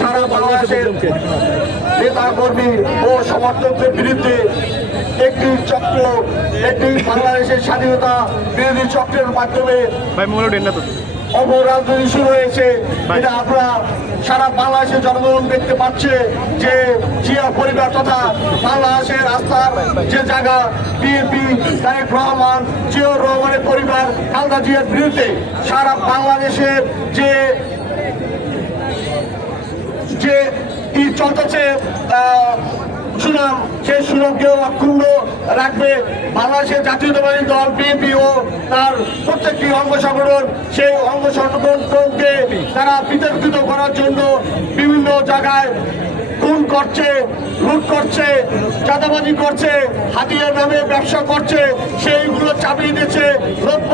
সারা বাংলাদেশের নেতা কর্মী ও সমর্থকদের বিরুদ্ধে একটি চক্র একটি বাংলাদেশের স্বাধীনতা বিরোধী চক্রের মাধ্যমে অপরাজনীতি শুরু হয়েছে। এটা আপনারা সারা বাংলাদেশের জনগণ দেখতে পাচ্ছে যে জিয়া পরিবার তথা বাংলাদেশের আস্থার যে জায়গা বিএনপি তারেক রহমান জিয়াউর রহমানের পরিবার খালদা জিয়ার বিরুদ্ধে সারা বাংলাদেশের যে যে ই চলতেছে সুনাম সেই সুনামকেও অক্ষুণ্ণ রাখবে। বাংলাদেশের জাতীয়তাবাদী দল, বিএনপি ও তার প্রত্যেকটি অঙ্গ সংগঠন, সেই অঙ্গ সংগঠনকে তারা বিতর্কিত করার জন্য বিভিন্ন জায়গায় খুন করছে, লুট করছে, চাঁদাবাজি করছে, হাতিয়ার নামে ব্যবসা করছে, সেইগুলো চাপিয়ে দিচ্ছে দ্রব্য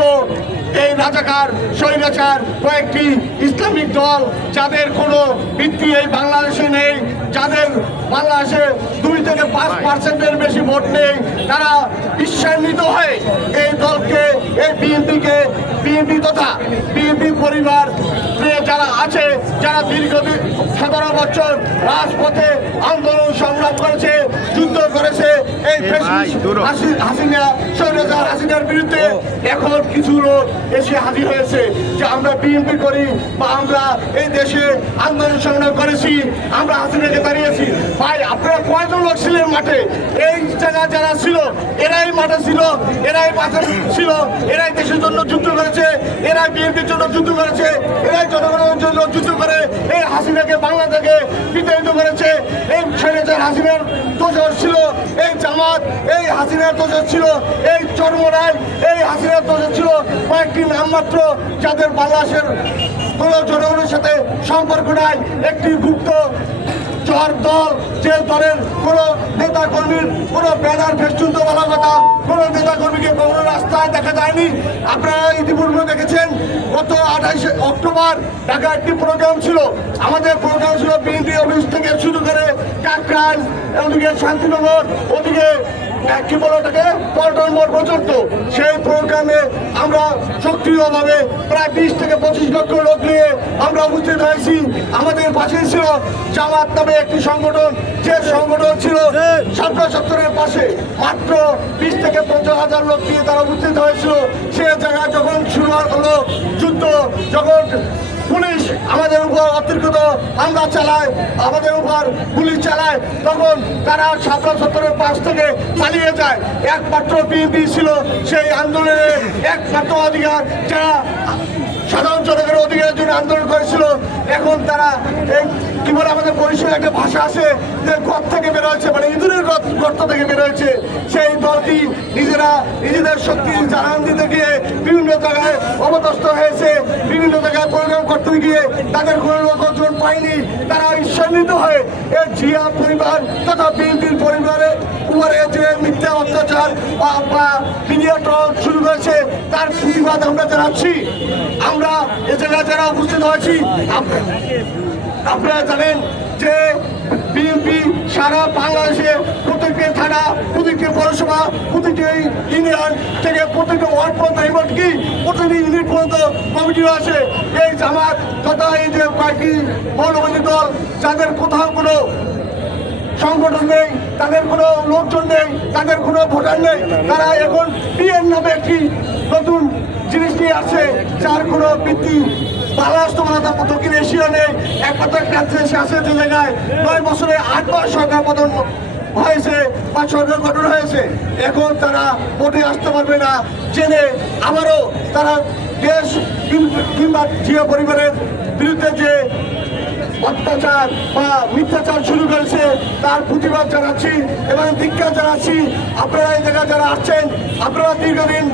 এই রাজাকার, স্বৈরাচার কয়েকটি ইসলামিক দল যাদের কোনো ভিত্তি এই বাংলাদেশে নেই, যাদের বাংলাদেশে দুই থেকে পাঁচ পার্সেন্টের বেশি ভোট নেই, তারা ঈর্ষান্বিত হয়ে এই দলকে, এই বিএনপিকে, বিএনপি তথা বিএনপি পরিবার যারা আছে, যারা দীর্ঘদিন, সতেরো বছর রাজপথে আন্দোলন সংগ্রাম করেছে এই হাসিনা হাসিনার বিরুদ্ধে এখন কিছু লোক এসে হাজির হয়েছে যে আমরা বিএনপি করি বা আমরা এই দেশে আন্দোলন সংগ্রাম করেছি আমরা হাসিনাকে দাঁড়িয়েছি। ভাই আপনারা কয়জন লোক ছিলেন মাঠে? এই যারা ছিল, এরাই মাঠে ছিল, এরাই মাঠে ছিল, এরাই দেশের জন্য যুদ্ধ করেছে, এরাই বিএনপির জন্য যুদ্ধ করেছে, এরাই জনগণের জন্য যুদ্ধ করে এই হাসিনাকে বাংলা থেকে বিতাড়িত করেছে। এই স্বৈরাচার হাসিনার দোষর ছিল, এই জামাত, এই হাসিনার দোষর ছিল, এই চর্মরায় এই হাসিনার দোষর ছিল, কয়েকটি নামমাত্র যাদের বাংলাদেশের কোনো জনগণের সাথে সম্পর্ক নাই। একটি গুপ্ত চর দল, যে দলের কোনো নেতা কর্মীর কোনো ব্যানার ফেস্টুন তো বলা কথা, কোনো নেতা কর্মীকে কোনো রাস্তায় দেখা যায়নি। আপনারা ইতিপূর্বে দেখেছেন, গত আঠাইশে অক্টোবর ঢাকা একটি প্রোগ্রাম ছিল। আমাদের প্রোগ্রাম ছিল বিএনপি অফিস থেকে শুরু করে কাকরাইল ওদিকে শান্তিনগর ওদিকে কি বলো ওটাকে? পল্টন মোড় পর্যন্ত। সেই প্রোগ্রামে আমরা সক্রিয়ভাবে প্রায় বিশ থেকে পঁচিশ লক্ষ লোক নিয়ে আমরা উপস্থিত হয়েছি। আমাদের পাশে ছিল জামাত নামে একটি সংগঠন। যে সংগঠন ছিল সরকার সত্তরের পাশে। মাত্র বিশ থেকে পঞ্চাশ হাজার লোক নিয়ে তারা উপস্থিত হয়েছিল। সে জায়গায় যখন শুরু হলো যুদ্ধ, যখন আমাদের উপর অতিরিক্ত হামলা চালায়, আমাদের উপর গুলি চালায়, তখন তারা ছাত্র সত্তরের পাশ থেকে পালিয়ে যায়। একমাত্র বিএনপি ছিল সেই আন্দোলনের একমাত্র অধিকার যারা সাধারণ জনগণের অধিকারের জন্য আন্দোলন করেছিল এখন তারা এই কি বলে আমাদের পরিষদের একটা ভাষা আছে যে ঘর থেকে বের হয়েছে মানে ইঁদুরের গর্ত গর্ত থেকে বের হয়েছে। সেই দলটি নিজেরা নিজেদের শক্তি জানান দিতে গিয়ে বিভিন্ন জায়গায় অবতস্ত হয়েছে, বিভিন্ন জায়গায় প্রোগ্রাম করতে গিয়ে তাদের কোনো লোকজন পায়নি। তারা ঈর্ষান্বিত হয়ে জিয়া পরিবার তথা বিএনপির পরিবারে উপরে যে মিথ্যা অত্যাচার বা- মিডিয়া শুরু করেছে, তার প্রতিবাদ আমরা জানাচ্ছি। আমরা এ জায়গায় যারা উপস্থিত হয়েছি আপনারা জানেন যে বিএনপি সারা বাংলাদেশে প্রত্যেকটি থানা, প্রত্যেকটি পৌরসভা, প্রত্যেকটি ইউনিয়ন থেকে প্রত্যেকটি ওয়ার্ড পর্যন্ত এমনকি প্রতিটি ইউনিট পর্যন্ত কমিটিও আছে। এই জামাত তথা এই যে কয়েকটি মৌলবাদী দল, যাদের কোথাও কোনো সংগঠন নেই তাদের কোনো লোকজন নেই, তাদের কোনো ভোটার নেই। তারা এখন পিএন নামে একটি নতুন জিনিস নিয়ে আসছে, যার কোনো ভিত্তি বাংলাদেশ দক্ষিণ এশিয়া নেই। একমাত্র একটা দেশ আছে যে জায়গায় নয় বছরে আটবার সরকার পতন হয়েছে বা সরকার গঠন হয়েছে। এখন তারা ভোটে আসতে পারবে না। জেনে আবারও তারা দেশ কিংবা জিও পরিবারের বিরুদ্ধে যে অত্যাচার বা মিথ্যাচার শুরু করেছে, তার প্রতিবাদ জানাচ্ছি এবং ধিক্ষা জানাচ্ছি। আপনারা এই জায়গায় যারা আসছেন, আপনারা দীর্ঘদিন